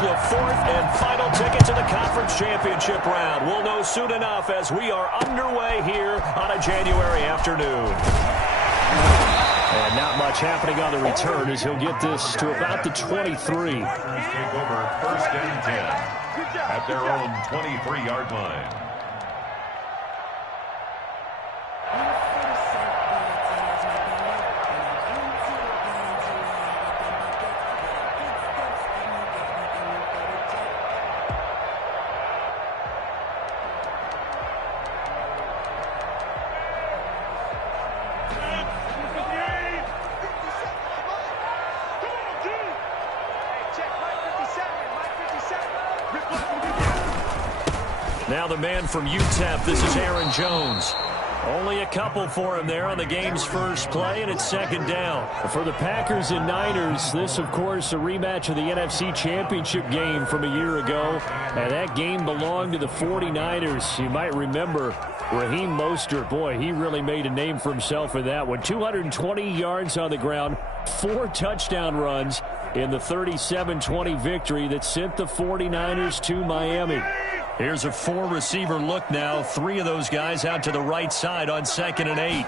the fourth and final ticket to the conference championship round. We'll know soon enough as we are underway here on a January afternoon. And not much happening on the return as he'll get this to about the 23. Take over first and 10 at their own 23-yard line. Now the man from UTEP, this is Aaron Jones. Only a couple for him there on the game's first play, and it's second down. For the Packers and Niners, this, of course, a rematch of the NFC Championship game from a year ago. And that game belonged to the 49ers. You might remember Raheem Mostert. Boy, he really made a name for himself in that one. 220 yards on the ground, 4 touchdown runs in the 37-20 victory that sent the 49ers to Miami. Here's a 4-receiver look now. 3 of those guys out to the right side on 2nd and 8.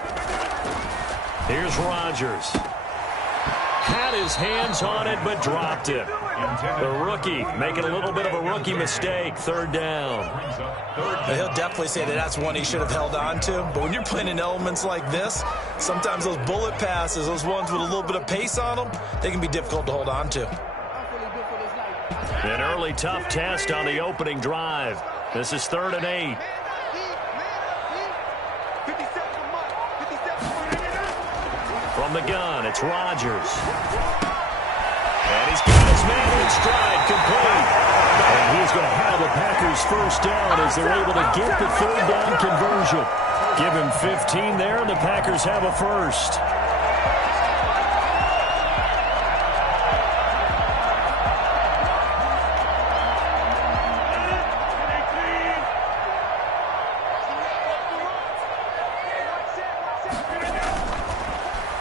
Here's Rodgers. Had his hands on it, but dropped it. The rookie making a little bit of a rookie mistake. 3rd down. He'll definitely say that that's one he should have held on to. But when you're playing in elements like this, sometimes those bullet passes, those ones with a little bit of pace on them, they can be difficult to hold on to. An early tough test on the opening drive. This is 3rd and 8. From the gun, it's Rodgers. And he's got his man in stride, complete. And he's going to have the Packers first down as they're able to get the 3rd down conversion. Give him 15 there, and the Packers have a first.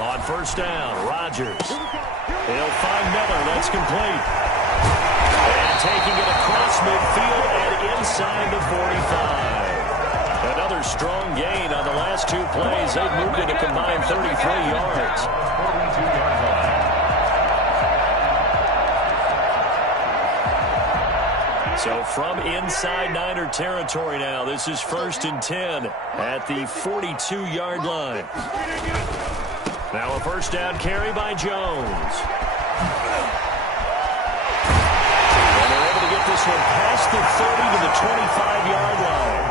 On first down, Rodgers. He'll find Miller. That's complete. And taking it across midfield and inside the 45. Another strong gain on the last 2 plays. They've moved it a combined 33 yards. So from inside Niner territory now, this is 1st and 10 at the 42-yard line. Now a first down carry by Jones. And they're able to get this one past the 30 to the 25-yard line.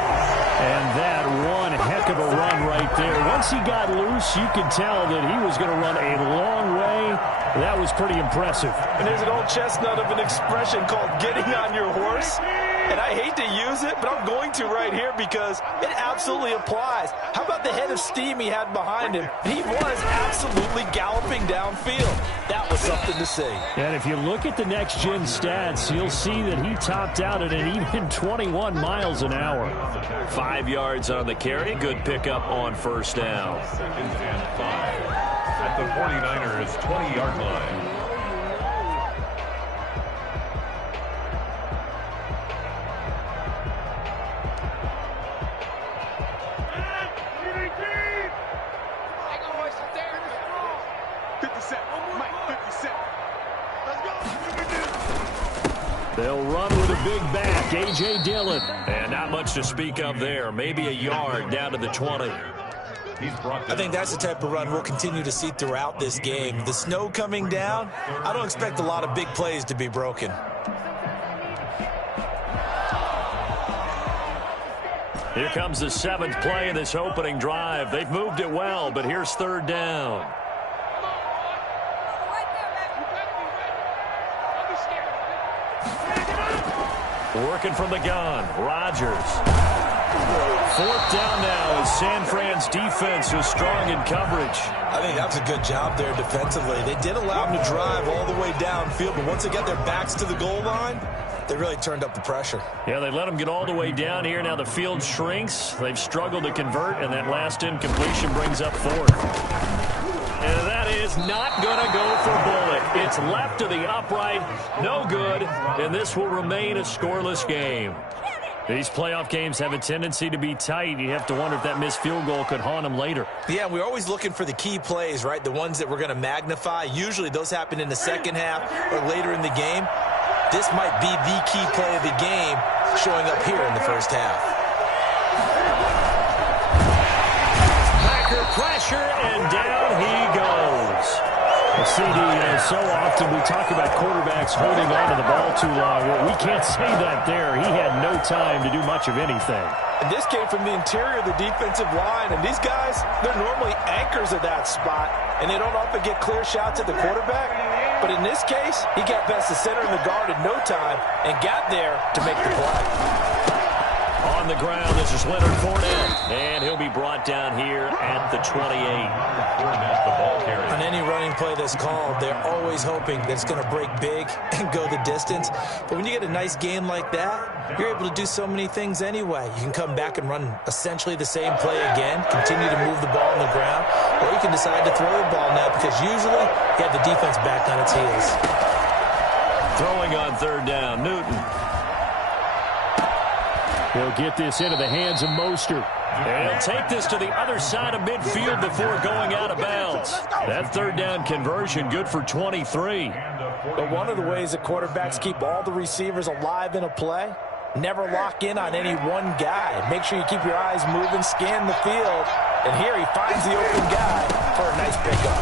And that one heck of a run right there. Once he got loose, you could tell that he was going to run a long way. That was pretty impressive. And there's an old chestnut of an expression called getting on your horse. And I hate to use it, but I'm going to right here because it absolutely applies. How about the head of steam he had behind him? He was absolutely galloping downfield. That was something to see. And if you look at the next-gen stats, you'll see that he topped out at an even 21 miles an hour. 5 yards on the carry. Good pickup on first down. 2nd and 5 at the 49ers' 20-yard line. They'll run with a big back, A.J. Dillon. And not much to speak of there. Maybe a yard down to the 20. I think that's the type of run we'll continue to see throughout this game. The snow coming down, I don't expect a lot of big plays to be broken. Here comes the 7th play in this opening drive. They've moved it well, but here's 3rd down. Working from the gun, Rodgers. 4th down now as San Fran's defense was strong in coverage. I think that was a good job there defensively. They did allow them to drive all the way downfield, but once they got their backs to the goal line, they really turned up the pressure. Yeah, they let them get all the way down here. Now the field shrinks. They've struggled to convert, and that last incompletion brings up 4th. And that is not going to go for Bullock. It's left to the upright. No good. And this will remain a scoreless game. These playoff games have a tendency to be tight. You have to wonder if that missed field goal could haunt them later. Yeah, we're always looking for the key plays, right? The ones that we're going to magnify. Usually those happen in the second half or later in the game. This might be the key play of the game showing up here in the first half. Packer pressure, and down he goes. Well, CD, so often we talk about quarterbacks holding on to the ball too long. Well, we can't say that there. He had no time to do much of anything. And this came from the interior of the defensive line. And these guys, they're normally anchors of that spot. And they don't often get clear shots at the quarterback. But in this case, he got past the center and the guard in no time and got there to make the play. On the ground, this is Leonard Fournette. And he'll be brought down here at the 28. On any running play that's called, they're always hoping that it's going to break big and go the distance. But when you get a nice game like that, you're able to do so many things anyway. You can come back and run essentially the same play again, continue to move the ball on the ground, or you can decide to throw the ball now because usually you have the defense back on its heels. Throwing on third down, Newton. He'll get this into the hands of Mostert. And he'll take this to the other side of midfield before going out of bounds. That third down conversion good for 23. But one of the ways that quarterbacks keep all the receivers alive in a play, never lock in on any one guy. Make sure you keep your eyes moving, scan the field. And here he finds the open guy for a nice pickup.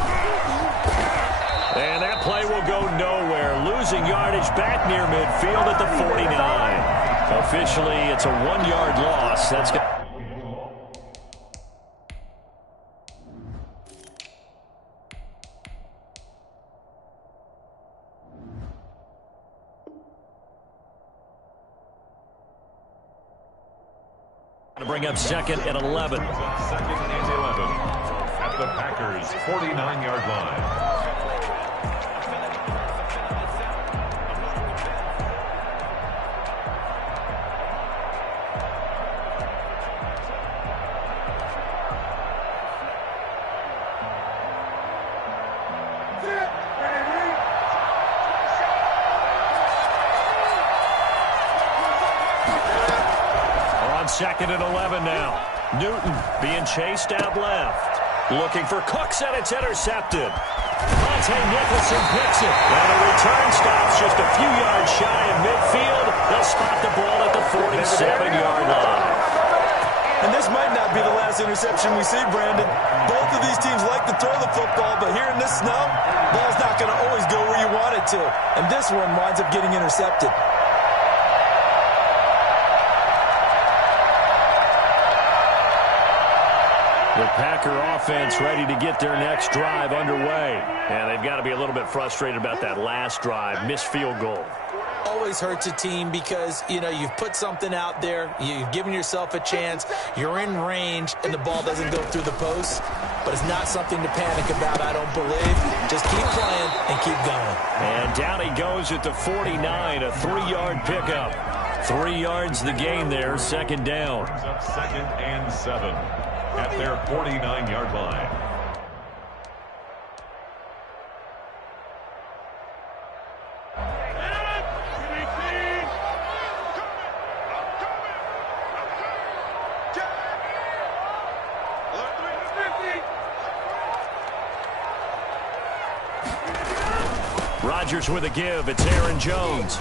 And that play will go nowhere. Losing yardage back near midfield at the 49. Officially, it's a 1-yard loss. That's good. To bring up second and 11. Second and 11 at the Packers' 49-yard line. Second and 11 now. Newton being chased out left. Looking for Cooks, and it's intercepted. Monte Nicholson picks it. And the return stops just a few yards shy of midfield. They'll spot the ball at the 47-yard line. And this might not be the last interception we see, Brandon. Both of these teams like to throw the football, but here in this snow, ball's not going to always go where you want it to. And this one winds up getting intercepted. The Packer offense ready to get their next drive underway. And they've got to be a little bit frustrated about that last drive. Missed field goal. Always hurts a team because, you've put something out there. You've given yourself a chance. You're in range, and the ball doesn't go through the post. But it's not something to panic about, I don't believe. Just keep playing and keep going. And down he goes at the 49, a 3-yard pickup. 3 yards the gain there, second down. Second and 7. At their 49-yard line. Rodgers with a give. It's Aaron Jones.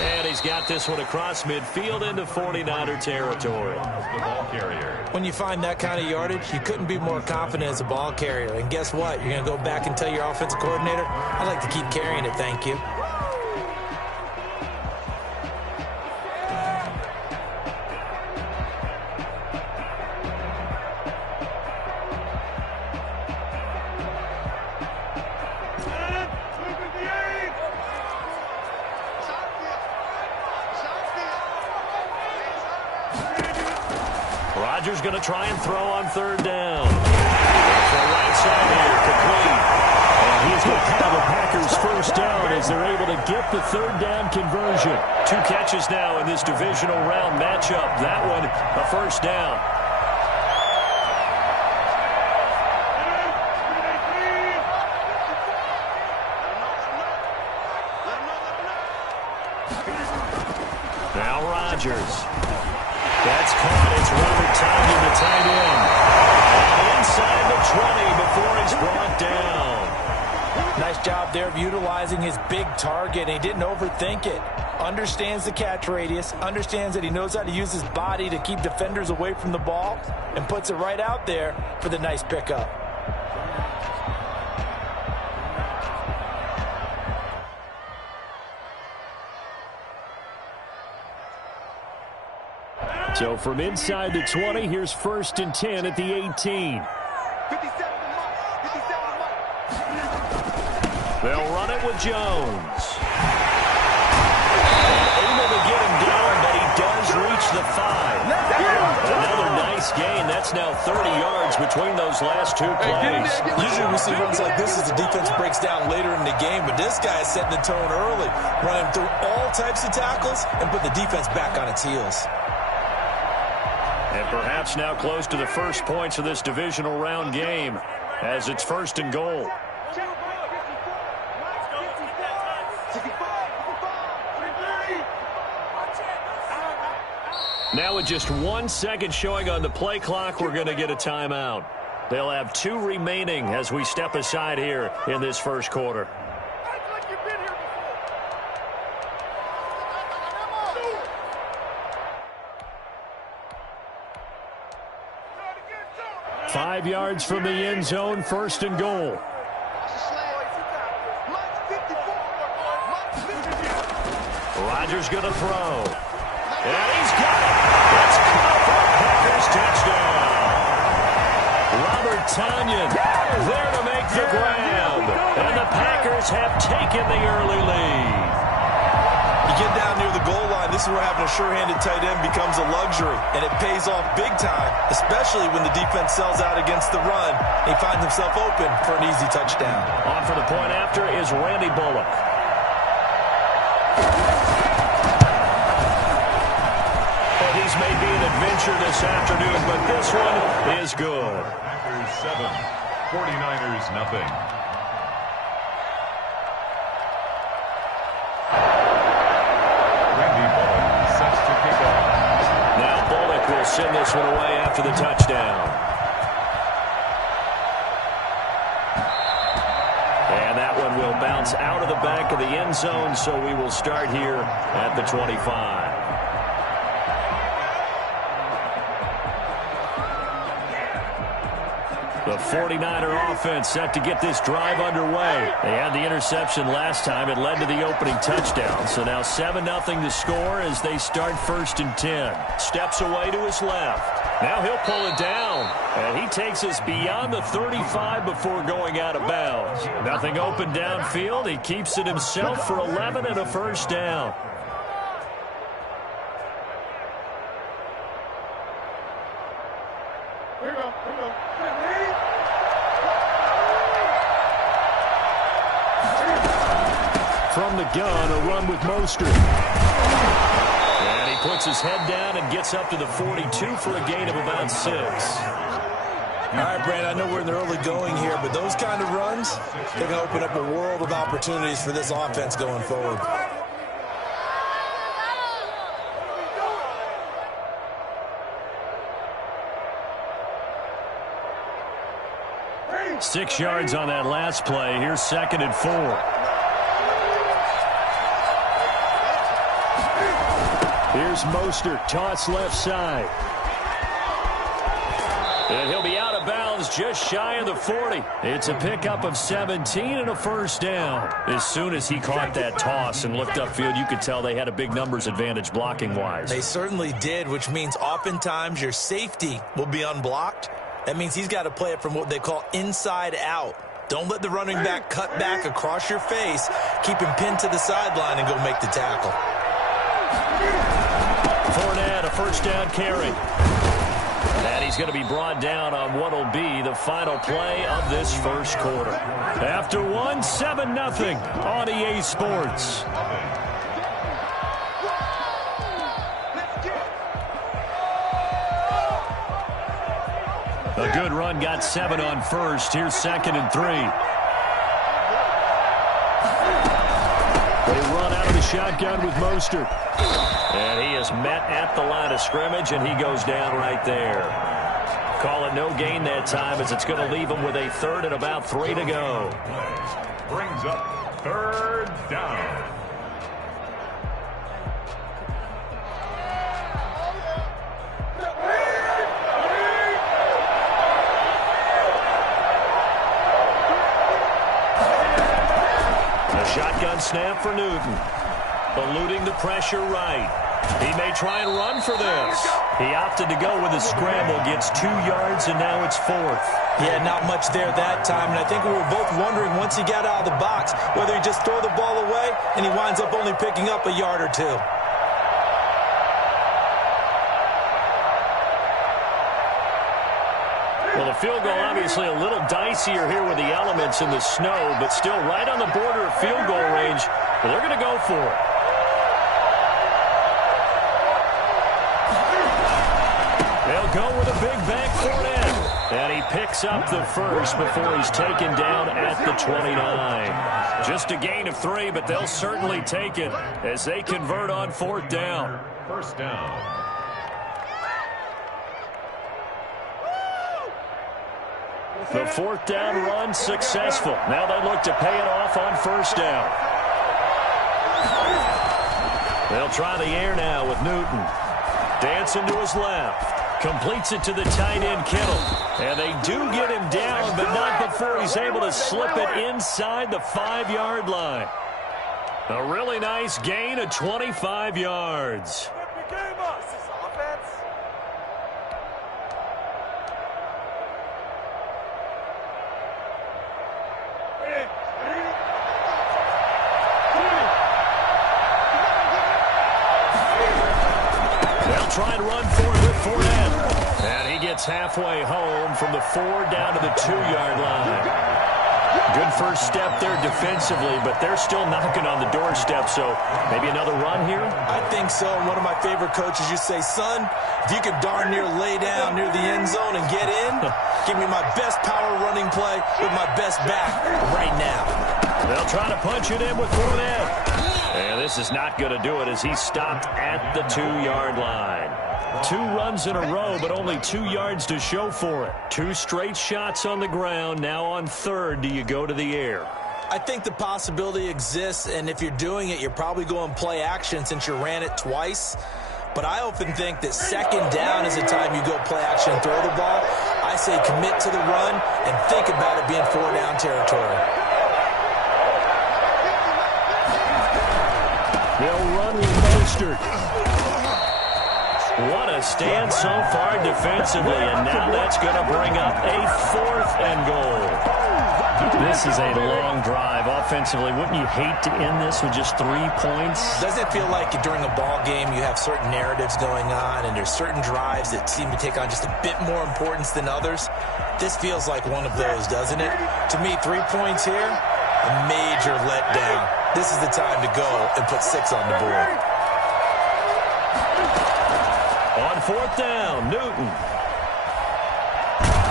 And he's got this one across midfield into 49er territory. The ball carrier. When you find that kind of yardage, you couldn't be more confident as a ball carrier. And guess what? You're going to go back and tell your offensive coordinator, I'd like to keep carrying it, thank you. Rodgers going to try and throw on third down. For right side here, complete. And he's going to have the Packers first down as they're able to get the third down conversion. 2 catches now in this divisional round matchup. That one, a first down. Rodgers. That's caught. It's Robert Tonyan, the tight end. And inside the 20 before he's brought down. Nice job there of utilizing his big target, and he didn't overthink it. Understands the catch radius, understands that he knows how to use his body to keep defenders away from the ball, and puts it right out there for the nice pickup. So from inside the 20, here's 1st and 10 at the 18. They'll run it with Jones. And able to get him down, but he does reach the 5. Another nice gain. That's now 30 yards between those last two plays. Usually we see runs like this as the defense breaks down later in the game, but this guy is setting the tone early, running through all types of tackles and put the defense back on its heels. And perhaps now close to the first points of this divisional round game as it's 1st and goal. Now with just 1 second showing on the play clock, we're going to get a timeout. They'll have 2 remaining as we step aside here in this first quarter. Five yards from the end zone, 1st and goal. Rodgers going to throw. And he's got it. It's caught for a Packers touchdown. Robert Tonyan there to make the grab. And the Packers have taken the early lead. You get down near the goal line, this is where having a sure-handed tight end becomes a luxury, and it pays off big time, especially when the defense sells out against the run. He finds himself open for an easy touchdown. On for the point after is Randy Bullock. Well, these may be an adventure this afternoon, but this one is good. Packers 7, 49ers nothing. Will send this one away after the touchdown. And that one will bounce out of the back of the end zone, so we will start here at the 25. The 49er offense set to get this drive underway. They had the interception last time. It led to the opening touchdown. So now 7-0 to score as they start 1st and 10. Steps away to his left. Now he'll pull it down. And he takes us beyond the 35 before going out of bounds. Nothing open downfield. He keeps it himself for 11 and a 1st down. From the gun, a run with Mostert. And he puts his head down and gets up to the 42 for a gain of about 6. All right, Brandon, I know we're in the early going here, but those kind of runs, they're going to open up a world of opportunities for this offense going forward. Six yards on that last play. Here's 2nd and 4. Here's Mostert, toss left side. And he'll be out of bounds just shy of the 40. It's a pickup of 17 and a 1st down. As soon as he caught that toss and looked upfield, you could tell they had a big numbers advantage blocking-wise. They certainly did, which means oftentimes your safety will be unblocked. That means he's got to play it from what they call inside out. Don't let the running back cut back across your face. Keep him pinned to the sideline and go make the tackle. Fournette, a 1st down carry. And he's going to be brought down on what will be the final play of this first quarter. After one, 7-0 on EA Sports. A good run, got 7 on first. Here's 2nd and 3. They run out of the shotgun with Mostert. And he is met at the line of scrimmage, and he goes down right there. Call it no gain that time, as it's going to leave him with a third and about 3 to go. Brings up third down. Shotgun snap for Newton. Eluding the pressure right. He may try and run for this. He opted to go with a scramble, gets 2 yards, and now it's 4th. Yeah, not much there that time, and I think we were both wondering once he got out of the box whether he just throw the ball away and he winds up only picking up a yard or 2. Well, the field goal obviously a little dicier here with the elements in the snow, but still right on the border of field goal range. But they're going to go for it. They'll go with a big back for it. And he picks up the first before he's taken down at the 29. Just a gain of 3, but they'll certainly take it as they convert on 4th down. First down. The 4th down run successful. Now they look to pay it off on 1st down. They'll try the air now with Newton. Dancing to his left. Completes it to the tight end, Kittle. And they do get him down, but not before he's able to slip it inside the 5-yard line. A really nice gain of 25 yards. Try and run for it with Fournette. And he gets halfway home from the 4 down to the 2-yard line. Good first step there defensively, but they're still knocking on the doorstep, so maybe another run here? I think so. One of my favorite coaches used to say, son, if you could darn near lay down near the end zone and get in, give me my best power running play with my best back right now. They'll try to punch it in with Fournette. And this is not going to do it as he's stopped at the 2-yard line. 2 runs in a row, but only 2 yards to show for it. 2 straight shots on the ground. Now on 3rd, do you go to the air? I think the possibility exists, and if you're doing it, you're probably going play action since you ran it twice. But I often think that 2nd down is the time you go play action and throw the ball. I say commit to the run and think about it being 4-down territory. They'll run with Mostert. What a stand so far defensively, and now that's going to bring up a 4th and goal. This is a long drive offensively. Wouldn't you hate to end this with just 3 points? Doesn't it feel like during a ball game you have certain narratives going on and there's certain drives that seem to take on just a bit more importance than others? This feels like one of those, doesn't it? To me, 3 points here, a major letdown. This is the time to go and put 6 on the board. On 4th down, Newton.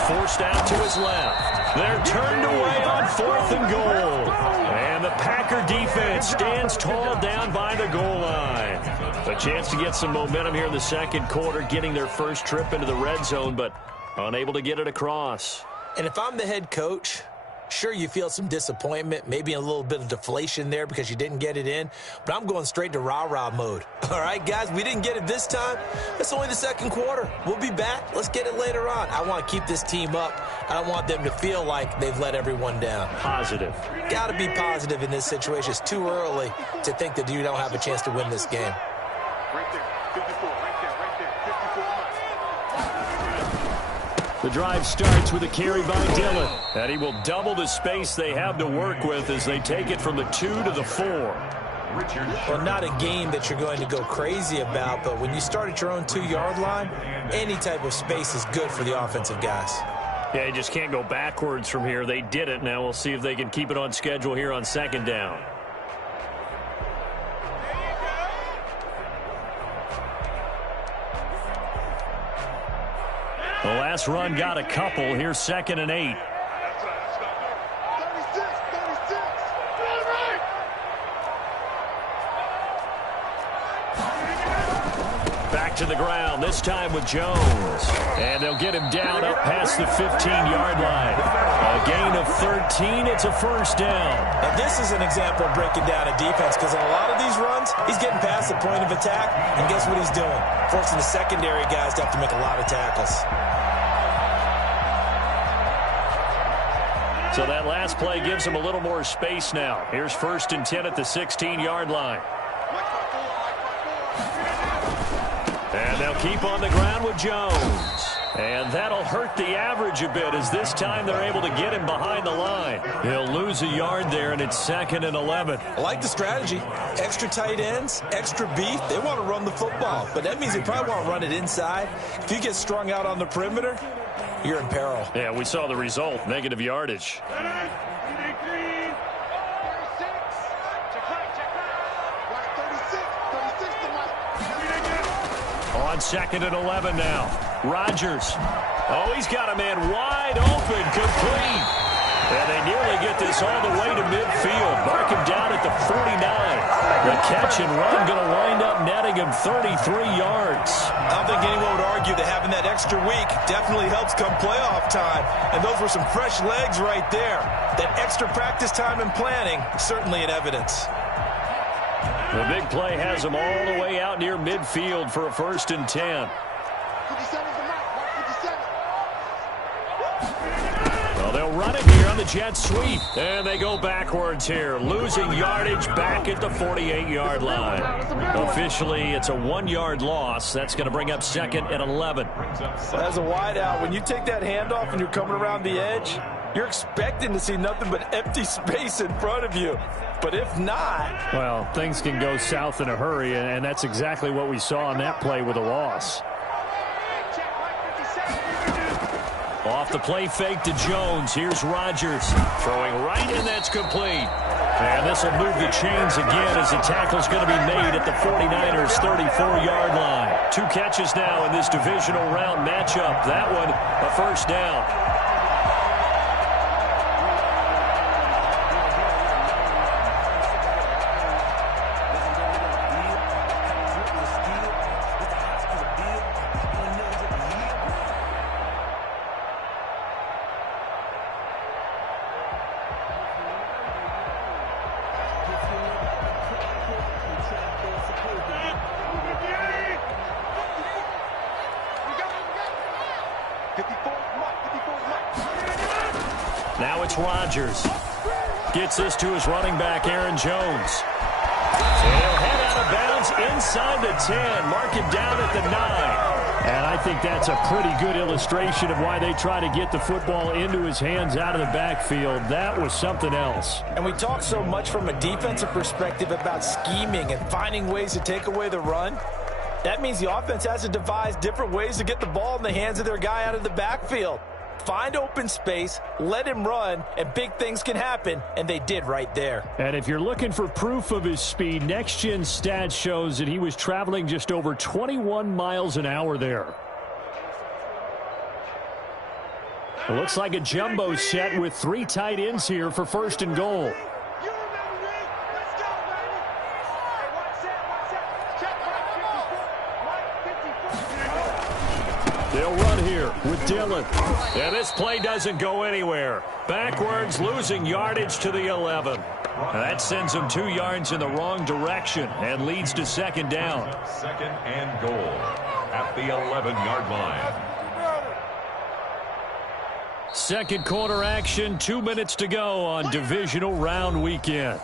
Forced out to his left. They're turned away on 4th and goal. And the Packer defense stands tall down by the goal line. A chance to get some momentum here in the 2nd quarter, getting their first trip into the red zone, but unable to get it across. And if I'm the head coach, sure, you feel some disappointment, maybe a little bit of deflation there because you didn't get it in, but I'm going straight to rah-rah mode. All right, guys, we didn't get it this time. It's only the 2nd quarter. We'll be back. Let's get it later on. I want to keep this team up. I don't want them to feel like they've let everyone down. Positive. Got to be positive in this situation. It's too early to think that you don't have a chance to win this game. Right there, 54, right there, 54. The drive starts with a carry by Dillon. And he will double the space they have to work with as they take it from the 2 to the 4. Well, not a game that you're going to go crazy about, but when you start at your own 2-yard line, any type of space is good for the offensive guys. Yeah, you just can't go backwards from here. They did it. Now we'll see if they can keep it on schedule here on 2nd down. The last run got a couple. Here's 2nd and 8. to the ground, this time with Jones. And they'll get him down up past the 15-yard line. A gain of 13. It's a first down. And this is an example of breaking down a defense, because in a lot of these runs, he's getting past the point of attack, and guess what he's doing? Forcing the secondary guys to have to make a lot of tackles. So that last play gives him a little more space now. Here's 1st and 10 at the 16-yard line. And they'll keep on the ground with Jones. And that'll hurt the average a bit, as this time they're able to get him behind the line. He'll lose a yard there, and it's 2nd and 11. I like the strategy. Extra tight ends, extra beef. They want to run the football, but that means they probably want to run it inside. If you get strung out on the perimeter, you're in peril. Yeah, we saw the result, negative yardage. On 2nd and 11 now. Rodgers. Oh, he's got a man wide open, complete. And they nearly get this all the way to midfield. Mark him down at the 49. The catch and run going to wind up netting him 33 yards. I don't think anyone would argue that having that extra week definitely helps come playoff time. And those were some fresh legs right there. That extra practice time and planning, certainly in evidence. The big play has them all the way out near midfield for a 1st and 10. Well, they'll run it here on the jet sweep. And they go backwards here, losing yardage back at the 48-yard line. Officially, it's a 1-yard loss. That's going to bring up 2nd and 11. As a wideout, when you take that handoff and you're coming around the edge, you're expecting to see nothing but empty space in front of you. But if not... well, things can go south in a hurry, and that's exactly what we saw on that play with a loss. Off the play fake to Jones. Here's Rodgers. Throwing right in, that's complete. And this will move the chains again as the tackle's going to be made at the 49ers' 34-yard line. 2 catches now in this divisional round matchup. That one, a first down. Now it's Rodgers. Gets this to his running back, Aaron Jones. And he'll head out of bounds inside the 10. Mark him down at the 9. And I think that's a pretty good illustration of why they try to get the football into his hands out of the backfield. That was something else. And we talk so much from a defensive perspective about scheming and finding ways to take away the run. That means the offense has to devise different ways to get the ball in the hands of their guy out of the backfield. Find open space, let him run, and big things can happen, and they did right there. And if you're looking for proof of his speed, Next Gen Stats shows that he was traveling just over 21 miles an hour there. It looks like a jumbo set with 3 tight ends here for 1st and goal. They'll run here with Dillon. And this play doesn't go anywhere. Backwards, losing yardage to the 11. And that sends them 2 yards in the wrong direction and leads to 2nd down. 2nd and goal at the 11-yard line. Second quarter action, 2 minutes to go on divisional round weekend.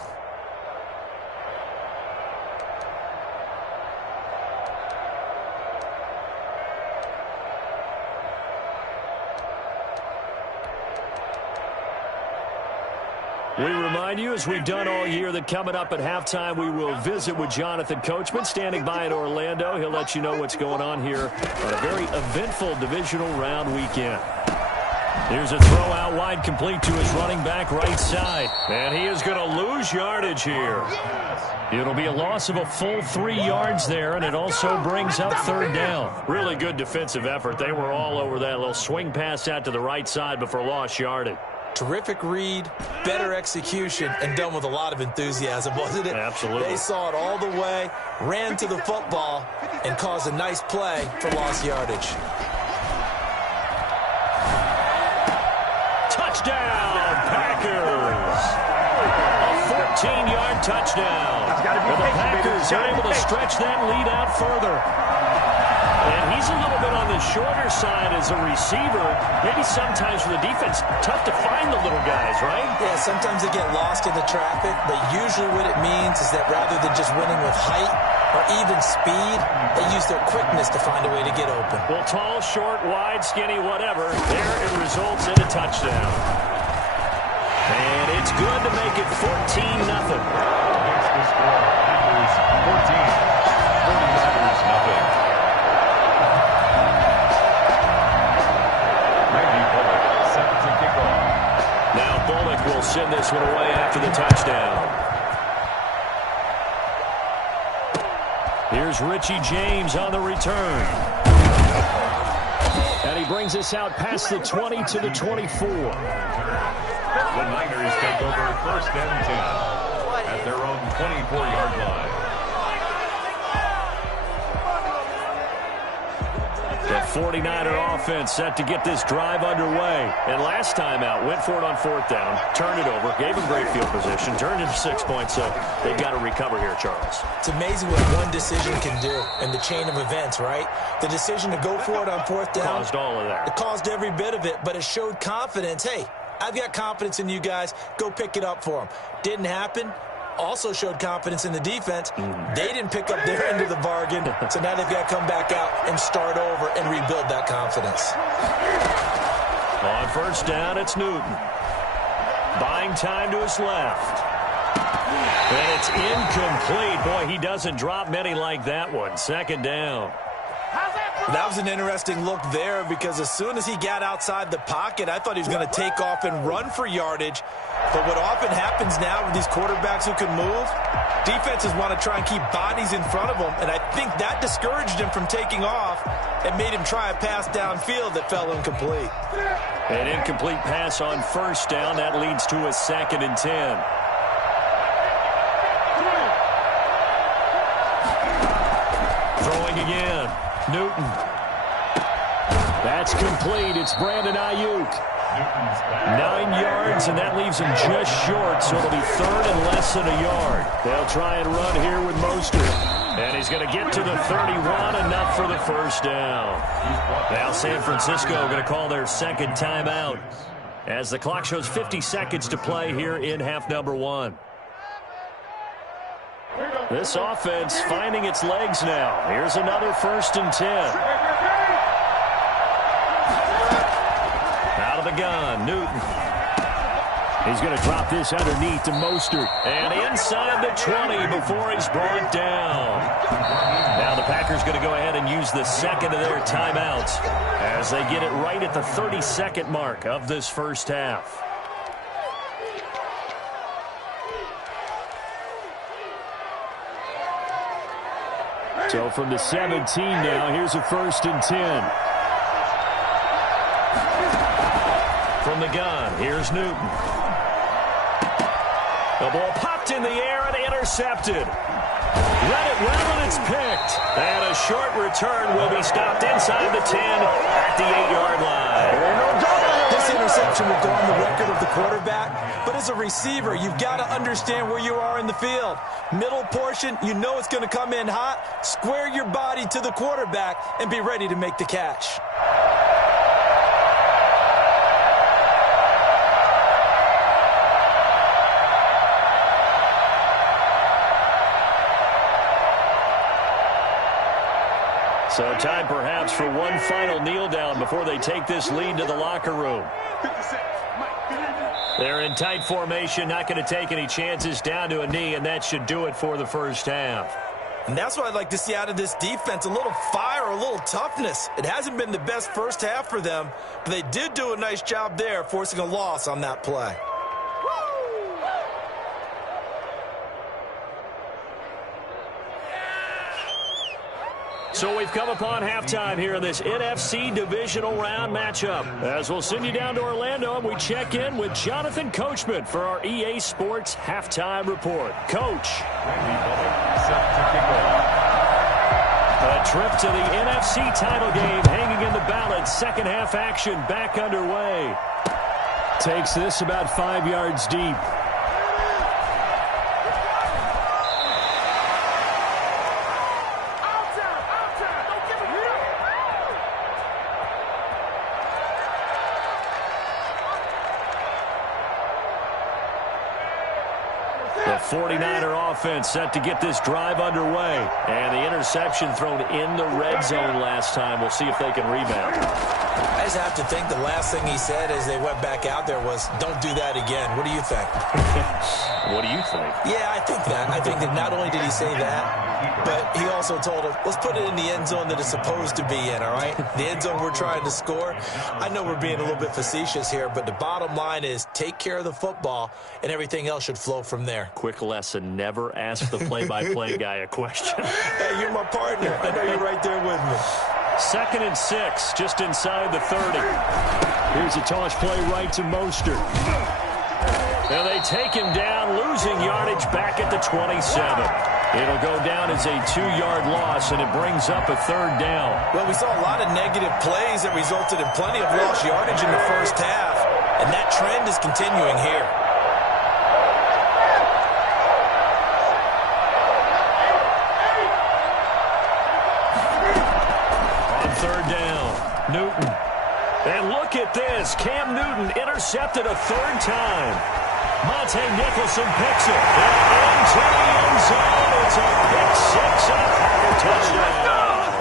We remind you, as we've done all year, that coming up at halftime, we will visit with Jonathan Coachman, standing by in Orlando. He'll let you know what's going on here on a very eventful divisional round weekend. Here's a throw out wide, complete to his running back right side. And he is going to lose yardage here. It'll be a loss of a full 3 yards there, and it also brings up 3rd down. Really good defensive effort. They were all over that little swing pass out to the right side before lost yardage. Terrific read, better execution, and done with a lot of enthusiasm, wasn't it? Absolutely. They saw it all the way, ran to the football, and caused a nice play for lost yardage. Touchdown, Packers! A 14-yard touchdown. And the Packers are able to stretch that lead out further. And he's a little bit on the shorter side as a receiver. Maybe sometimes for the defense, tough to find the little guys, right? Yeah, sometimes they get lost in the traffic, but usually what it means is that rather than just winning with height or even speed, they use their quickness to find a way to get open. Well, tall, short, wide, skinny, whatever, there it results in a touchdown. And it's good to make it 14-0. Here's the score. Packers 14, 49ers nothing. Set to kick off. Now Bullock will send this one away after the touchdown. Here's Richie James on the return. And he brings us out past the 20 to the 24. The Niners take over first and 10 at their own 24-yard line. The 49er offense set to get this drive underway. And last time out, went for it on fourth down, turned it over, gave him great field position, turned into 6 points, so they've got to recover here, Charles. It's amazing what one decision can do in the chain of events, right? The decision to go for it on fourth down. Caused all of that. It caused every bit of it, but it showed confidence. Hey, I've got confidence in you guys. Go pick it up for them. Didn't happen. Also showed confidence in the defense. They didn't pick up their end of the bargain, so now they've got to come back out and start over and rebuild that confidence. On first down, it's Newton. Buying time to his left. And it's incomplete. Boy, he doesn't drop many like that one. Second down. That was an interesting look there because as soon as he got outside the pocket, I thought he was going to take off and run for yardage. But what often happens now with these quarterbacks who can move, defenses want to try and keep bodies in front of them, and I think that discouraged him from taking off and made him try a pass downfield that fell incomplete. An incomplete pass on first down. That leads to a 2nd and 10. Throwing again. Newton. That's complete. It's Brandon Ayuk. 9 yards, and that leaves him just short, so it'll be third and less than a yard. They'll try and run here with Mostert. And he's going to get to the 31, enough for the first down. Now San Francisco going to call their second timeout as the clock shows 50 seconds to play here in half number 1. This offense finding its legs now. Here's another 1st and 10. Out of the gun, Newton. He's going to drop this underneath to Mostert. And inside the 20 before he's brought down. Now the Packers going to go ahead and use the second of their timeouts as they get it right at the 32nd mark of this first half. So from the 17 now, here's a 1st and 10. From the gun, here's Newton. The ball popped in the air and intercepted. Read it well, and it's picked. And a short return will be stopped inside the 10 at the 8-yard line. This interception will go on the record of the quarterback, but as a receiver, you've got to understand where you are in the field. Middle portion, you know it's going to come in hot. Square your body to the quarterback and be ready to make the catch. So time perhaps for one final kneel down before they take this lead to the locker room. They're in tight formation, not going to take any chances, down to a knee, and that should do it for the first half. And that's what I'd like to see out of this defense, a little fire, a little toughness. It hasn't been the best first half for them, but they did do a nice job there, forcing a loss on that play. So we've come upon halftime here in this NFC Divisional Round matchup. As we'll send you down to Orlando, and we check in with Jonathan Coachman for our EA Sports Halftime Report. Coach. A trip to the NFC title game hanging in the balance. Second half action back underway. Takes this about 5 yards deep. The 49er offense set to get this drive underway. And the interception thrown in the red zone last time. We'll see if they can rebound. I just have to think the last thing he said as they went back out there was, don't do that again. What do you think? What do you think? Yeah, I think that. I think that not only did he say that, but he also told him, let's put it in the end zone that it's supposed to be in, all right? The end zone we're trying to score. I know we're being a little bit facetious here, but the bottom line is take care of the football, and everything else should flow from there. Quick lesson, never ask the play-by-play guy a question. Hey, you're my partner. I know you're right there with me. 2nd and 6, just inside the 30. Here's a toss play right to Mostert. And they take him down, losing yardage back at the 27. It'll go down as a 2-yard loss, and it brings up a 3rd down. Well, we saw a lot of negative plays that resulted in plenty of lost yardage in the first half, and that trend is continuing here. On 3rd down, Newton. And look at this. Cam Newton intercepted a 3rd time. Monte Nicholson picks it. And into the end zone. It's a pick 6 and a Packer touchdown.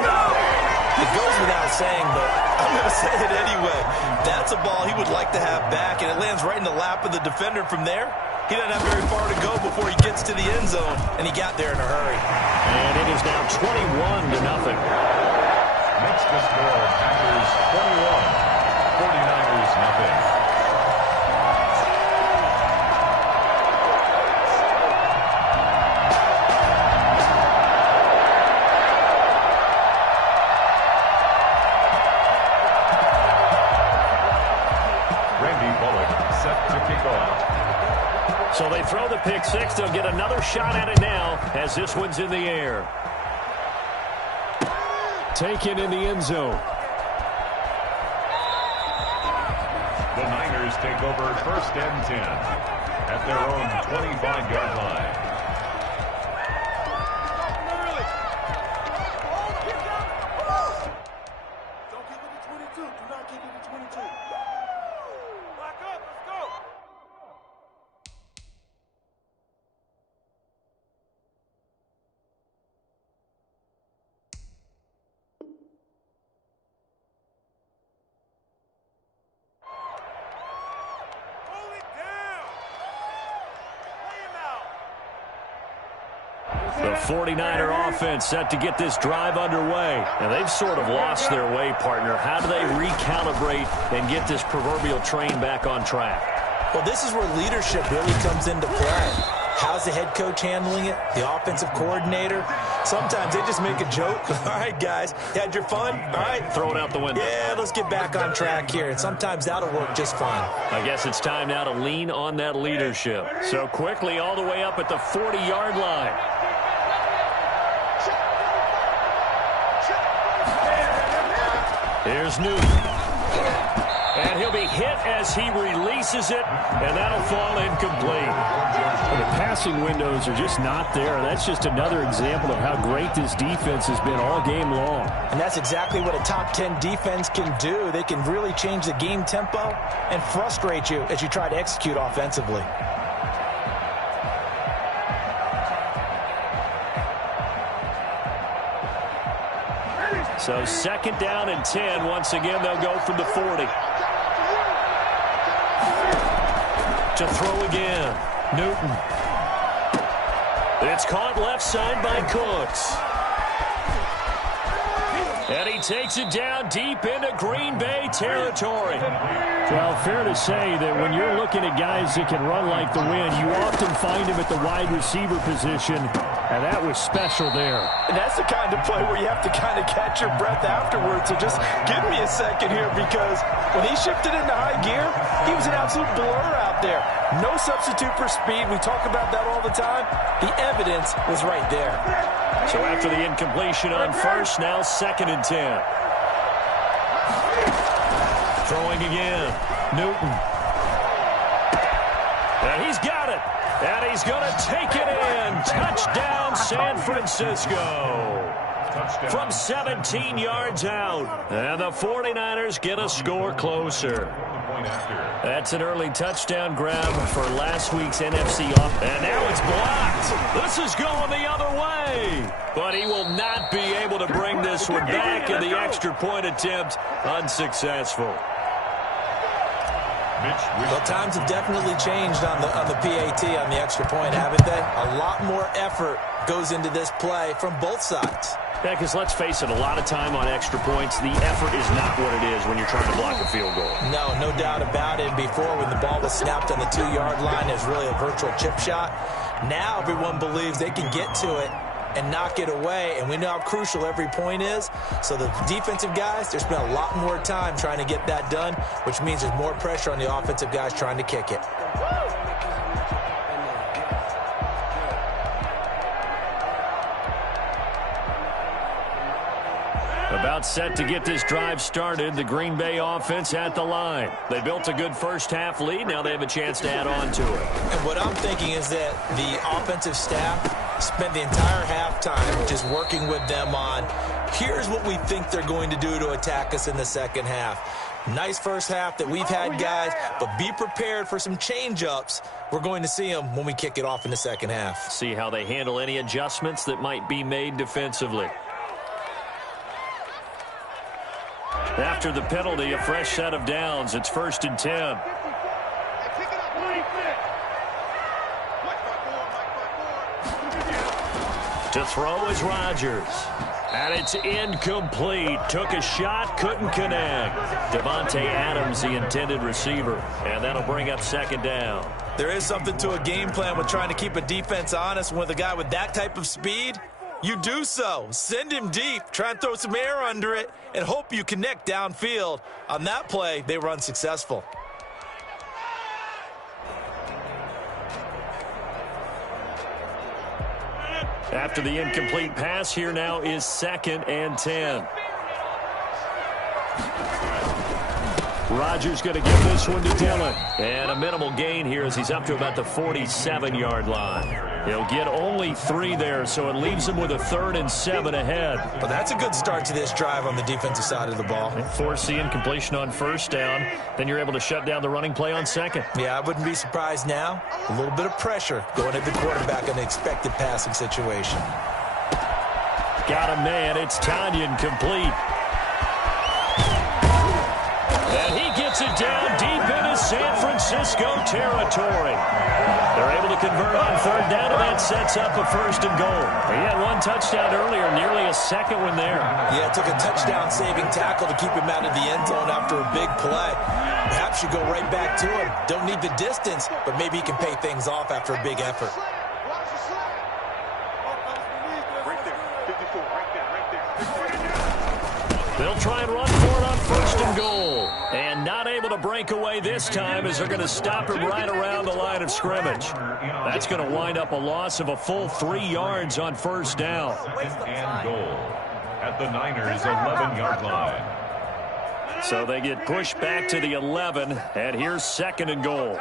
It goes without saying, but I'm going to say it anyway. That's a ball he would like to have back, and it lands right in the lap of the defender from there. He doesn't have very far to go before he gets to the end zone, and he got there in a hurry. And it is now 21-0. Makes the score Packers 21, 49ers nothing. So they throw the pick 6. They'll get another shot at it now as this one's in the air. Taken in the end zone. The Niners take over 1st and 10 at their own 25-yard line. Don't kick it to 22. Do not kick it to 22. Back up. Let's go. Hold it down. Lay him out. The 49er offense set to get this drive underway. And they've sort of lost their way, partner. How do they recalibrate and get this proverbial train back on track? Well, this is where leadership really comes into play. How's the head coach handling it? The offensive coordinator? Sometimes they just make a joke. All right, guys, you had your fun? All right. Throw it out the window. Yeah, let's get back on track here. And sometimes that'll work just fine. I guess it's time now to lean on that leadership. So quickly all the way up at the 40-yard line. Here's Newton. And he'll be hit as he releases it, and that'll fall incomplete. The passing windows are just not there. That's just another example of how great this defense has been all game long. And that's exactly what a top 10 defense can do. They can really change the game tempo and frustrate you as you try to execute offensively. So 2nd down and 10. Once again, they'll go from the 40. To throw again. Newton. It's caught left side by Cooks. And he takes it down deep into Green Bay territory. Well, fair to say that when you're looking at guys that can run like the wind, you often find him at the wide receiver position, and that was special there. And that's the kind of play where you have to kind of catch your breath afterwards. So just give me a second here, because when he shifted into high gear, he was an absolute blur out there. No substitute for speed. We talk about that all the time. The evidence was right there. So after the incompletion on first, now 2nd and 10. Throwing again. Newton. And he's got it. And he's going to take it in. Touchdown, San Francisco. From 17 yards out. And the 49ers get a score closer. That's an early touchdown grab for last week's NFC off. And now it's blocked. This is going the other way. But he will not be able to bring this one back, and the extra point attempt unsuccessful. Well, times have definitely changed on the PAT, on the extra point, haven't they? A lot more effort goes into this play from both sides. Yeah, because let's face it, a lot of time on extra points, the effort is not what it is when you're trying to block a field goal. No doubt about it. Before, when the ball was snapped on the 2-yard line, it was really a virtual chip shot. Now everyone believes they can get to it and knock it away, and we know how crucial every point is. So the defensive guys, they spend a lot more time trying to get that done, which means there's more pressure on the offensive guys trying to kick it. About set to get this drive started, the Green Bay offense at the line. They built a good first-half lead. Now they have a chance to add on to it. And what I'm thinking is that the offensive staff spent the entire halftime just working with them on, here's what we think they're going to do to attack us in the second half. Nice first half that we've had, guys, but be prepared for some change-ups. We're going to see them when we kick it off in the second half. See how they handle any adjustments that might be made defensively. After the penalty, a fresh set of downs. It's 1st and 10. To throw is Rodgers. And it's incomplete. Took a shot, couldn't connect. Devontae Adams, the intended receiver. And that'll bring up 2nd down. There is something to a game plan with trying to keep a defense honest. With a guy with that type of speed, you do so. Send him deep. Try and throw some air under it and hope you connect downfield. On that play, they were unsuccessful. After the incomplete pass, here now is 2nd and 10. Rodgers going to give this one to Dillon. And a minimal gain here as he's up to about the 47-yard line. He'll get only 3 there, so it leaves him with a 3rd and 7 ahead. But that's a good start to this drive on the defensive side of the ball. Force the incompletion on 1st down. Then you're able to shut down the running play on 2nd. Yeah, I wouldn't be surprised now. A little bit of pressure going at the quarterback in an expected passing situation. Got a man. It's Tanyan complete. And he gets it down deep into San Francisco territory. They're able to convert on 3rd down, and that sets up a 1st and goal. He had 1 touchdown earlier, nearly a 2nd one there. Yeah, it took a touchdown-saving tackle to keep him out of the end zone after a big play. Perhaps you go right back to him. Don't need the distance, but maybe he can pay things off after a big effort. They'll try and run for it on 1st and goal. And not able to break away this time as they're going to stop him right around the line of scrimmage. That's going to wind up a loss of a full 3 yards on 1st down. And goal at the Niners' 11-yard line. So they get pushed back to the 11, and here's 2nd and goal.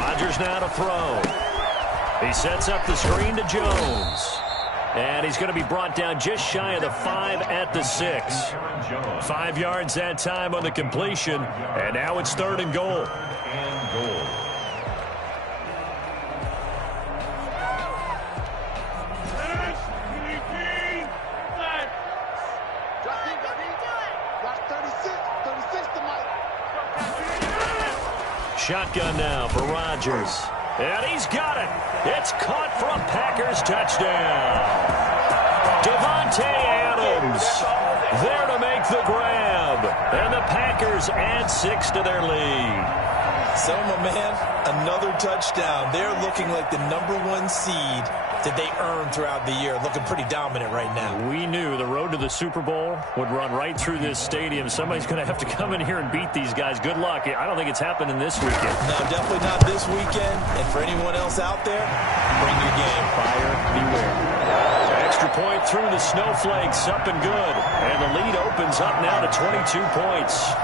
Rodgers now to throw. He sets up the screen to Jones. And he's going to be brought down just shy of the 5 at the 6. 5 yards that time on the completion. And now it's 3rd and goal. Shotgun now for Rodgers. And he's got it. It's caught for a Packers touchdown. Devontae Adams there to make the grab. And the Packers add 6 to their lead. Selma, man, another touchdown. They're looking like the #1 seed that they earned throughout the year. Looking pretty dominant right now. We knew the road to the Super Bowl would run right through this stadium. Somebody's going to have to come in here and beat these guys. Good luck. I don't think it's happening this weekend. No, definitely not this weekend. And for anyone else out there, bring your game. Buyer beware. Extra point through the snowflakes. Up and good. And the lead opens up now to 22 points.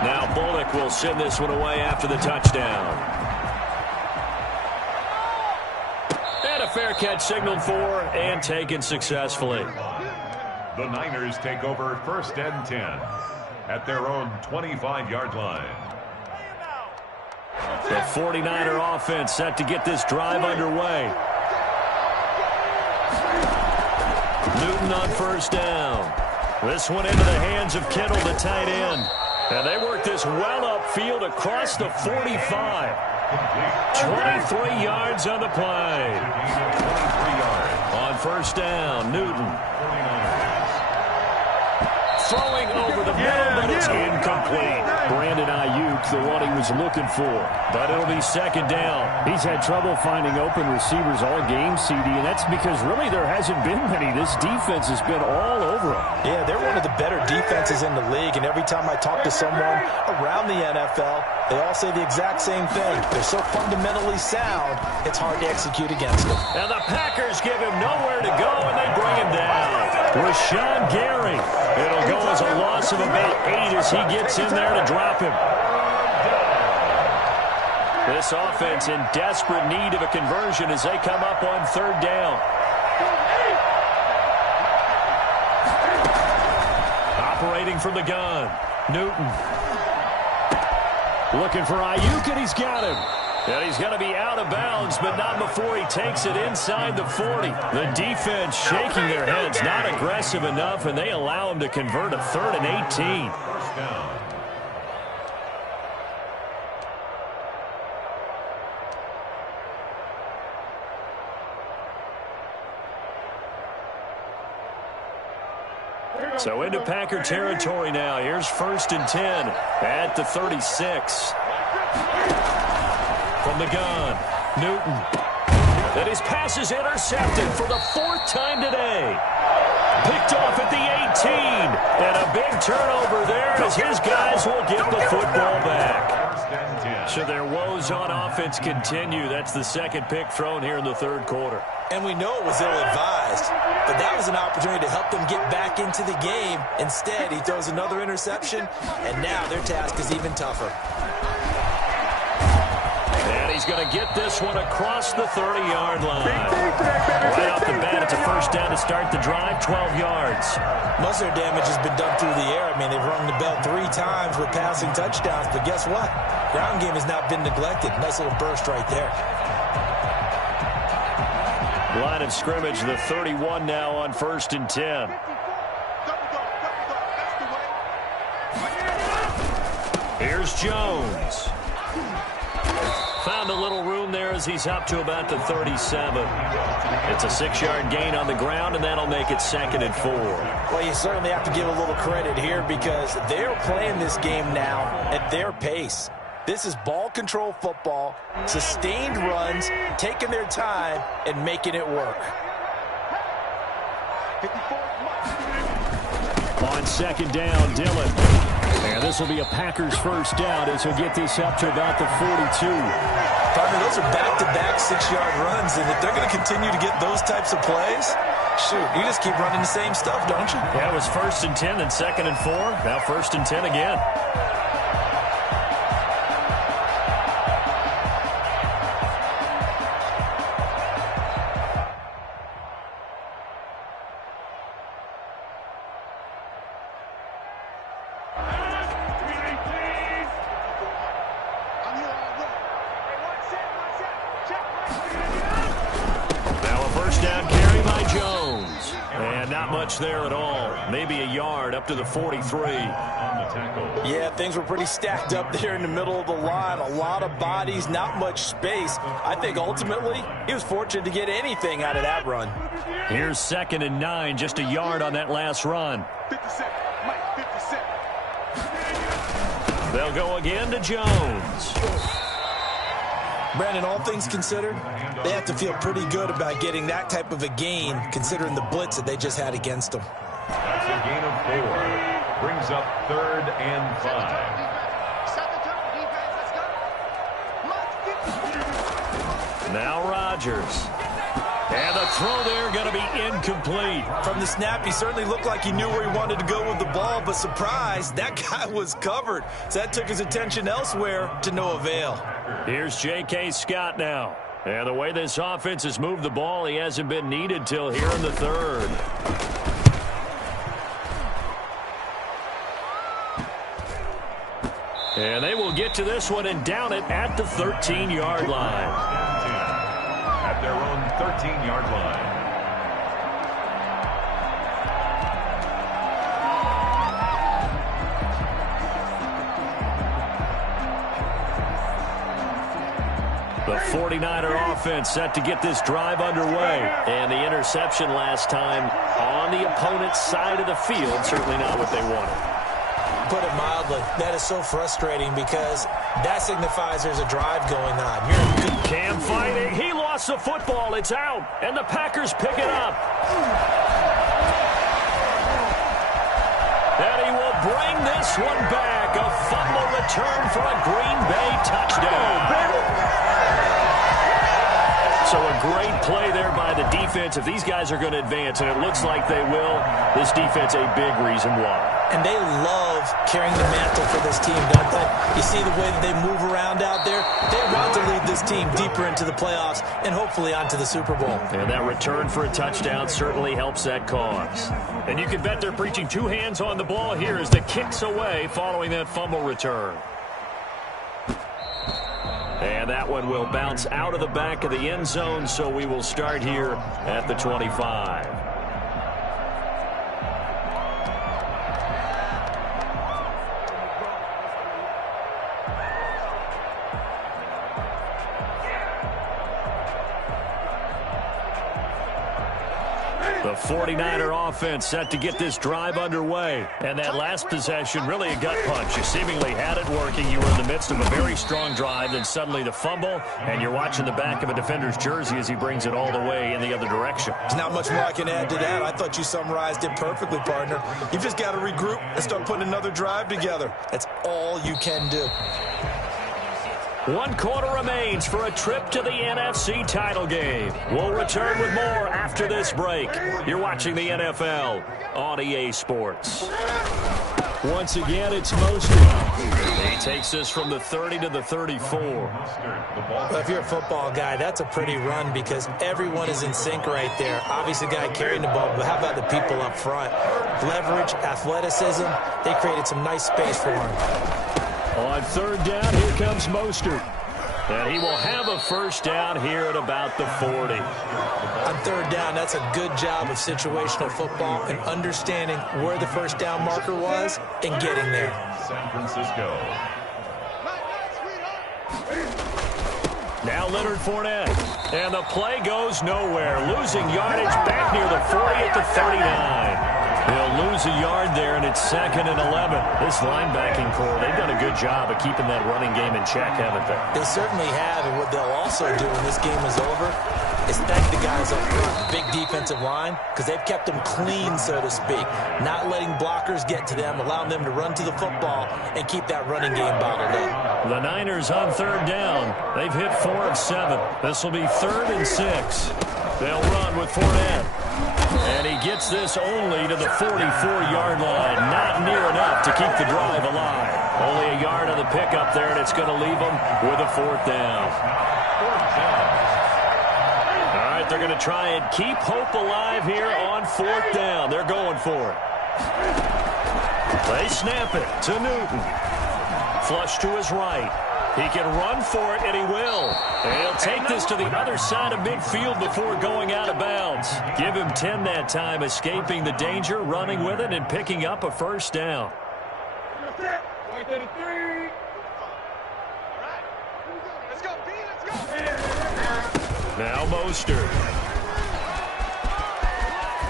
Now Bullock will send this one away after the touchdown. And a fair catch signaled for and taken successfully. The Niners take over 1st and 10 at their own 25-yard line. The 49er offense set to get this drive underway. Newton on 1st down. This one into the hands of Kittle, the tight end. And they work this well upfield across the 45. 23 yards on the play. 23 yards. On 1st down, Newton. Throwing over the middle, but it's incomplete. Brandon Ayuk, the one he was looking for. But it'll be 2nd down. He's had trouble finding open receivers all game, CD, and that's because really there hasn't been many. This defense has been all over him. Yeah, they're one of the better defenses in the league, and every time I talk to someone around the NFL, they all say the exact same thing. They're so fundamentally sound, it's hard to execute against them. And the Packers give him nowhere to go, and they bring him down. Rashawn Gary. It'll go as a loss of about 8 as he gets in there to drop him. This offense in desperate need of a conversion as they come up on 3rd down. Operating from the gun, Newton. Looking for Ayuk, and he's got him. And he's going to be out of bounds, but not before he takes it inside the 40. The defense shaking their heads, not aggressive enough, and they allow him to convert a 3rd and 18. 1st down. So into Packer territory now. Here's 1st and 10 at the 36. From the gun, Newton. And his pass is intercepted for the 4th time today. Picked off at the 18. And a big turnover there as his guys will get the football back. So their woes on offense continue. That's the 2nd pick thrown here in the 3rd quarter. And we know it was ill-advised, but that was an opportunity to help them get back into the game. Instead, he throws another interception, and now their task is even tougher. And he's going to get this one across the 30-yard line. Right off the bat, it's a 1st down to start the drive, 12 yards. Most of their damage has been done through the air. I mean, they've rung the bell 3 times with passing touchdowns, but guess what? Ground game has not been neglected. Nice little burst right there. Line of scrimmage, the 31 now on 1st and 10. Here's Jones. Found a little room there as he's up to about the 37. It's a 6-yard gain on the ground, and that'll make it 2nd and 4. Well, you certainly have to give a little credit here because they're playing this game now at their pace. This is ball control football, sustained runs, taking their time, and making it work. On 2nd down, Dillon. And this will be a Packers 1st down as he'll get this up to about the 42. Partner, those are back-to-back 6-yard runs, and if they're going to continue to get those types of plays, shoot, you just keep running the same stuff, don't you? Yeah, it was 1st and 10, then 2nd and 4. Now 1st and 10 again. Not much there at all. Maybe a yard up to the 43. Yeah, things were pretty stacked up there in the middle of the line. A lot of bodies, not much space. I think ultimately he was fortunate to get anything out of that run. Here's 2nd and 9, just a yard on that last run. 57. Mike, 57. They'll go again to Jones. Brandon, all things considered, they have to feel pretty good about getting that type of a gain, considering the blitz that they just had against them. That's a gain of 4. Brings up 3rd and 5. Now Rodgers. And the throw there going to be incomplete. From the snap, he certainly looked like he knew where he wanted to go with the ball, but surprise, that guy was covered. So that took his attention elsewhere to no avail. Here's J.K. Scott now. And the way this offense has moved the ball, he hasn't been needed till here in the 3rd. And they will get to this one and down it at the 13-yard line. At their own 13-yard line. The 49er offense set to get this drive underway. And the interception last time on the opponent's side of the field, certainly not what they wanted. Put it mildly, that is so frustrating because that signifies there's a drive going on. Cam fighting. He lost the football. It's out. And the Packers pick it up. And he will bring this one back. A fumble return for a Green Bay touchdown. So a great play there by the defense. If these guys are going to advance, and it looks like they will, this defense a big reason why. And they love carrying the mantle for this team, don't they? You see the way that they move around out there? They want to lead this team deeper into the playoffs and hopefully onto the Super Bowl. And that return for a touchdown certainly helps that cause. And you can bet they're preaching 2 hands on the ball here as the kick's away following that fumble return. And that one will bounce out of the back of the end zone, so we will start here at the 25. The 49er offense set to get this drive underway. And that last possession, really a gut punch. You seemingly had it working. You were in the midst of a very strong drive, then suddenly the fumble, and you're watching the back of a defender's jersey as he brings it all the way in the other direction. There's not much more I can add to that. I thought you summarized it perfectly, partner. You've just got to regroup and start putting another drive together. That's all you can do. 1 quarter remains for a trip to the NFC title game. We'll return with more after this break. You're watching the NFL on EA Sports. Once again, it's Mostert. He takes this from the 30 to the 34. Well, if you're a football guy, that's a pretty run because everyone is in sync right there. Obviously, the guy carrying the ball, but how about the people up front? Leverage, athleticism, they created some nice space for him. On 3rd down, here comes Mostert. And he will have a first down here at about the 40. On 3rd down, that's a good job of situational football and understanding where the first down marker was and getting there. San Francisco. Now Leonard Fournette. And the play goes nowhere. Losing yardage back near the 40 at the 39. They'll lose a yard there, and it's 2nd and 11. This linebacking core, they've done a good job of keeping that running game in check, haven't they? They certainly have, and what they'll also do when this game is over is thank the guys up front, the big defensive line, because they've kept them clean, so to speak, not letting blockers get to them, allowing them to run to the football and keep that running game bottled up. The Niners on 3rd down. They've hit 4 of 7. This will be 3rd and 6. They'll run with Fournette. And he gets this only to the 44-yard line. Not near enough to keep the drive alive. Only a yard on the pickup there, and it's going to leave them with a 4th down. All right, they're going to try and keep hope alive here on 4th down. They're going for it. They snap it to Newton. Flush to his right. He can run for it, and he will. And he'll take this to the other side of midfield before going out of bounds. Give him 10 that time, escaping the danger, running with it, and picking up a first down. Now Mostert.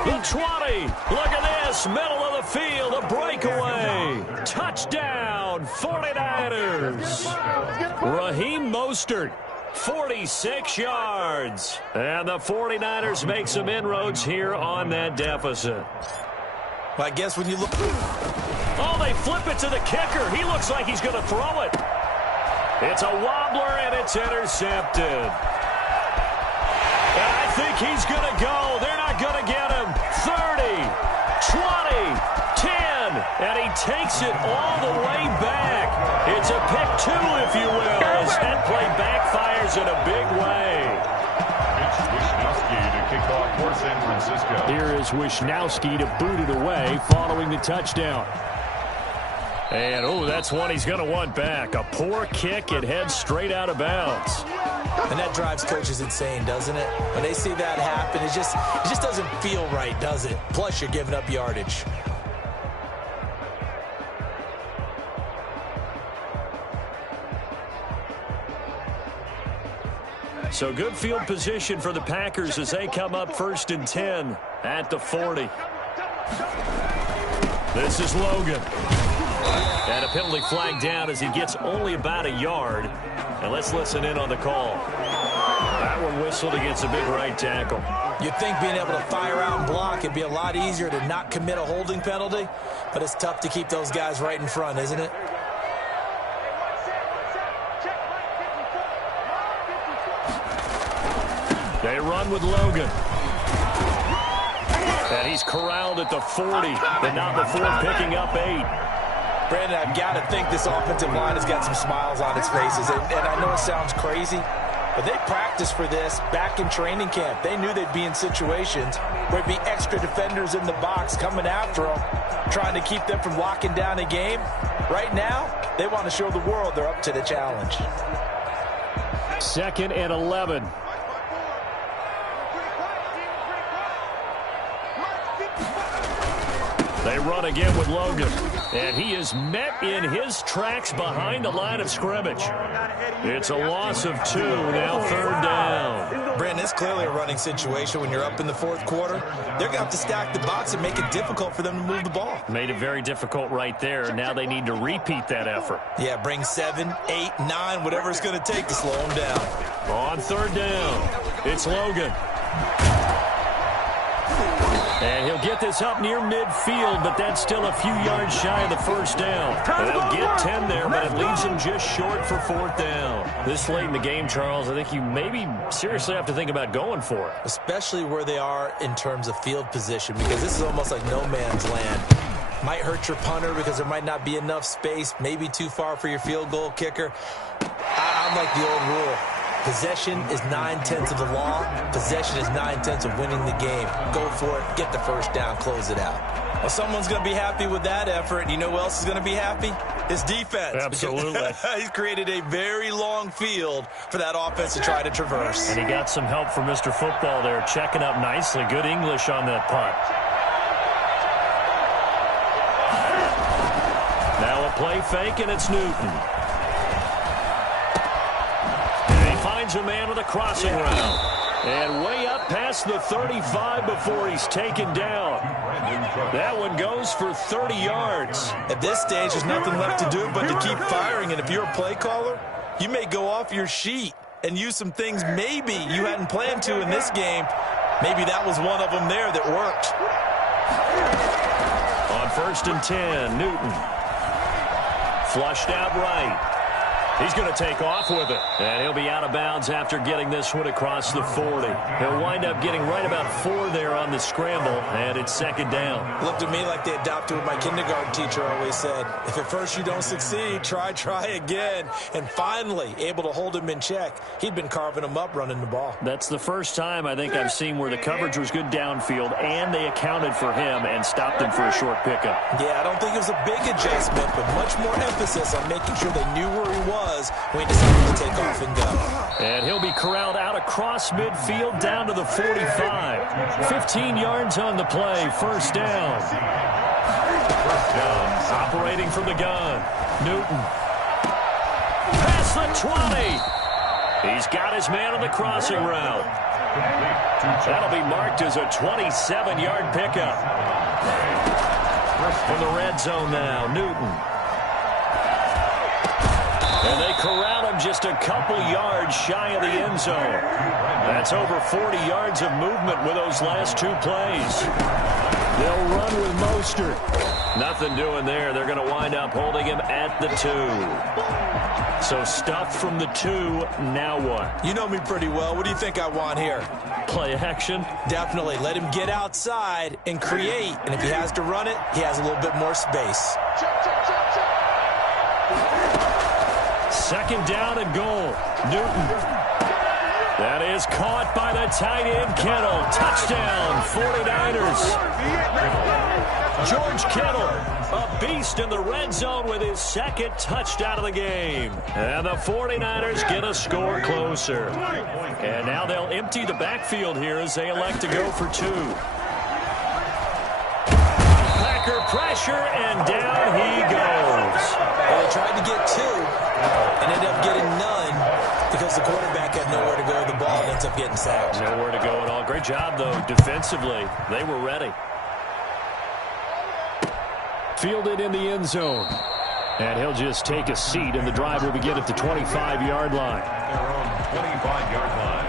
The 20. Look at this. Middle of the field. A breakaway. Touchdown. 49ers. Raheem Mostert. 46 yards. And the 49ers make some inroads here on that deficit. Well, I guess when you look... Oh, they flip it to the kicker. He looks like he's going to throw it. It's a wobbler, and it's intercepted. And I think he's going to go. They're not going to get him. 30, 20, 10, and he takes it all the way back. It's a pick two, if you will, as that play backfires in a big way. It's Wisnowski to kick off for San Francisco. Here is Wisnowski to boot it away following the touchdown. And, oh, that's one he's going to want back. A poor kick. It heads straight out of bounds. And that drives coaches insane, doesn't it? When they see that happen, it just doesn't feel right, does it? Plus, you're giving up yardage. So good field position for the Packers as they come up 1st and 10 at the 40. This is Logan. And a penalty flag down as he gets only about a yard. And let's listen in on the call. That one whistled against a big right tackle. You'd think being able to fire out and block it'd be a lot easier to not commit a holding penalty, but it's tough to keep those guys right in front, isn't it? They run with Logan. And he's corralled at the 40, but not before picking up 8. Brandon, I've got to think this offensive line has got some smiles on its faces. And I know it sounds crazy, but they practiced for this back in training camp. They knew they'd be in situations where there'd be extra defenders in the box coming after them, trying to keep them from locking down a game. Right now, they want to show the world they're up to the challenge. 2nd and 11. They run again with Logan. And he is met in his tracks behind the line of scrimmage. It's a loss of 2, now 3rd down. Brandon, it's clearly a running situation when you're up in the 4th quarter. They're going to have to stack the box and make it difficult for them to move the ball. Made it very difficult right there. Now they need to repeat that effort. Yeah, bring 7, 8, 9, whatever it's going to take to slow them down. On 3rd down, it's Logan. And he'll get this up near midfield, but that's still a few yards shy of the 1st down. And they'll get 10 there, but it leaves him just short for 4th down. This late in the game, Charles, I think you maybe seriously have to think about going for it. Especially where they are in terms of field position, because this is almost like no man's land. Might hurt your punter because there might not be enough space, maybe too far for your field goal kicker. I'm like the old rule. Possession is 9/10 of the law. Possession is 9/10 of winning the game. Go for it. Get the 1st down. Close it out. Well, someone's going to be happy with that effort. And you know who else is going to be happy? His defense. Absolutely. He's created a very long field for that offense to try to traverse. And he got some help from Mr. Football there, checking up nicely. Good English on that punt. Now a play fake, and it's Newton. Finds a man with a crossing route. And way up past the 35 before he's taken down. That one goes for 30 yards. At this stage, there's nothing left to do but to keep firing. And if you're a play caller, you may go off your sheet and use some things maybe you hadn't planned to in this game. Maybe that was one of them there that worked. On 1st and 10, Newton. Flushed out right. He's going to take off with it. And he'll be out of bounds after getting this one across the 40. He'll wind up getting right about 4 there on the scramble, and it's 2nd down. Looked at me like they adopted what my kindergarten teacher always said. If at first you don't succeed, try again. And finally, able to hold him in check. He'd been carving him up running the ball. That's the first time I think I've seen where the coverage was good downfield, and they accounted for him and stopped him for a short pickup. Yeah, I don't think it was a big adjustment, but much more emphasis on making sure they knew where he was was when he decided to take off and go. And he'll be corralled out across midfield down to the 45. 15 yards on the play. First down. Operating from the gun. Newton. Past the 20. He's got his man on the crossing route. That'll be marked as a 27-yard pickup. From the red zone now, Newton. And they corral him just a couple yards shy of the end zone. That's over 40 yards of movement with those last two plays. They'll run with Mostert. Nothing doing there. They're going to wind up holding him at the 2. So stuffed from the 2, now what? You know me pretty well. What do you think I want here? Play action? Definitely. Let him get outside and create. And if he has to run it, he has a little bit more space. Second down and goal. Newton. That is caught by the tight end, Kittle. Touchdown, 49ers. George Kittle, a beast in the red zone with his second touchdown of the game. And the 49ers get a score closer. And now they'll empty the backfield here as they elect to go for 2. Packer pressure, and down he goes. Well, they tried to get 2 and ended up getting none because the quarterback had nowhere to go. The ball ends up getting sacked. Nowhere to go at all. Great job, though, defensively. They were ready. Fielded in the end zone. And he'll just take a seat, and the drive will begin at the 25-yard line. Their own 25-yard line.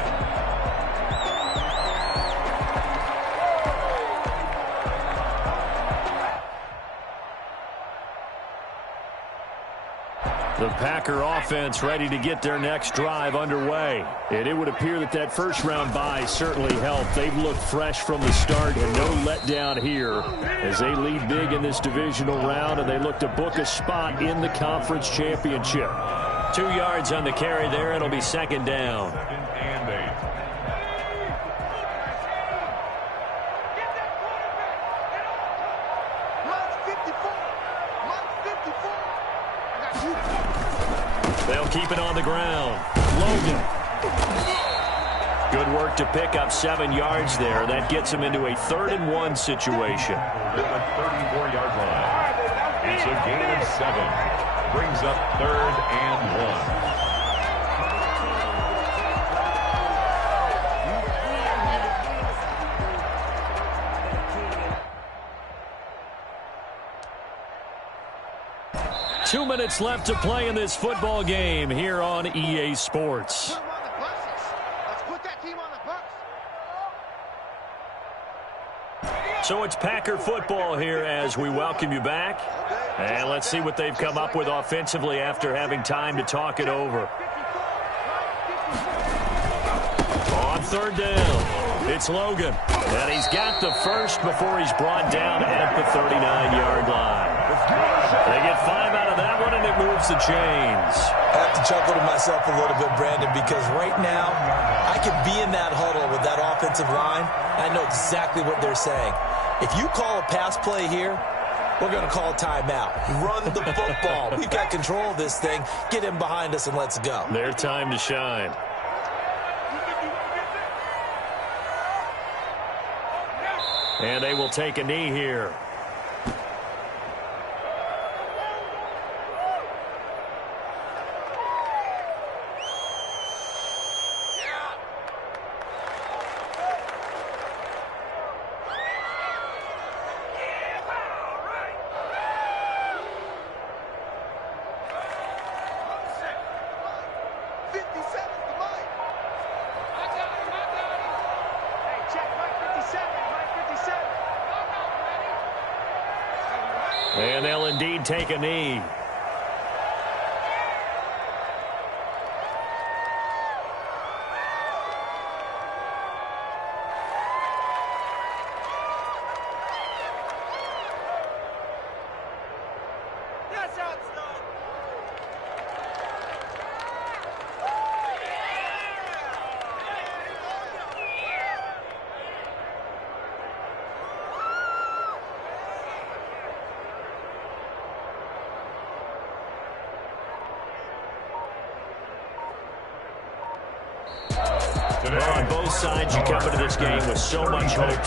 The Packer offense ready to get their next drive underway. And it would appear that that first-round bye certainly helped. They've looked fresh from the start and no letdown here as they lead big in this divisional round, and they look to book a spot in the conference championship. 2 yards on the carry there. It'll be second down. Second and 8. They'll keep it on the ground. Logan. Good work to pick up 7 yards there. That gets him into a 3rd-and-1 situation. At the 34-yard line. It's a gain of 7. Brings up 3rd and 1. Two minutes left to play in this football game here on EA Sports. So it's Packer football here as we welcome you back. And let's see what they've come up with offensively after having time to talk it over. On 3rd down, it's Logan. And he's got the first before he's brought down at the 39-yard line. They get 5 out of that one, and it moves the chains. I have to chuckle to myself a little bit, Brandon, because right now I could be in that huddle with that offensive line. I know exactly what they're saying. If you call a pass play here, we're going to call a timeout. Run the football. We've got control of this thing. Get him behind us and let's go. Their time to shine. And they will take a knee here. And they'll indeed take a knee. today. Well, on both sides, you come into this game with so much hope,